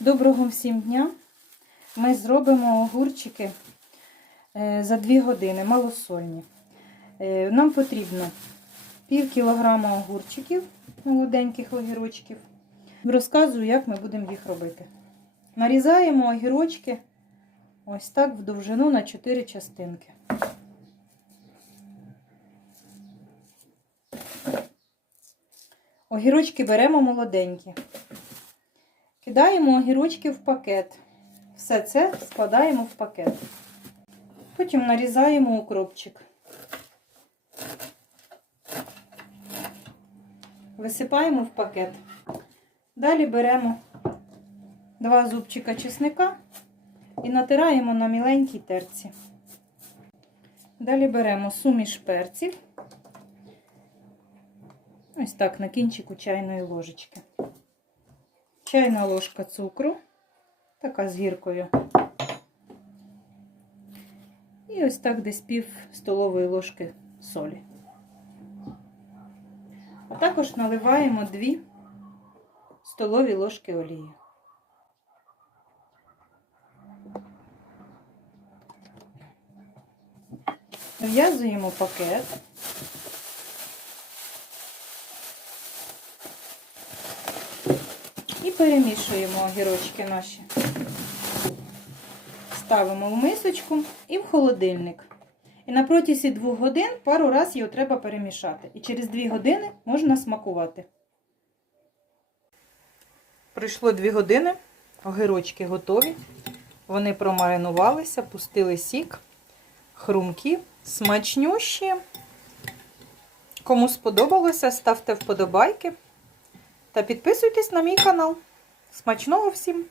Доброго всім дня! Ми зробимо огурчики е, за 2 години, малосольні. Е, Нам потрібно пів кілограма огурчиків, молоденьких огірочків. Розказую, як ми будемо їх робити. Нарізаємо огірочки ось так в довжину на 4 частинки. Огірочки беремо молоденькі. Кидаємо огірочки в пакет. Все це складаємо в пакет. Потім нарізаємо укропчик. Висипаємо в пакет. Далі беремо два зубчика чесника і натираємо на міленькій терці. Далі беремо суміш перців. Ось так на кінчику чайної ложечки. Чайна ложка цукру, така з гіркою. І ось так десь пів столової ложки солі. А також наливаємо 2 столові ложки олії. В'язуємо пакет. І перемішуємо огірочки наші. Ставимо в мисочку і в холодильник. І на протязі 2 годин пару раз його треба перемішати. І через 2 години можна смакувати. Пройшло 2 години, огірочки готові. Вони промаринувалися, пустили сік, хрумкі, смачнющі. Кому сподобалося, ставте вподобайки та підписуйтесь на мій канал. Смачного всім!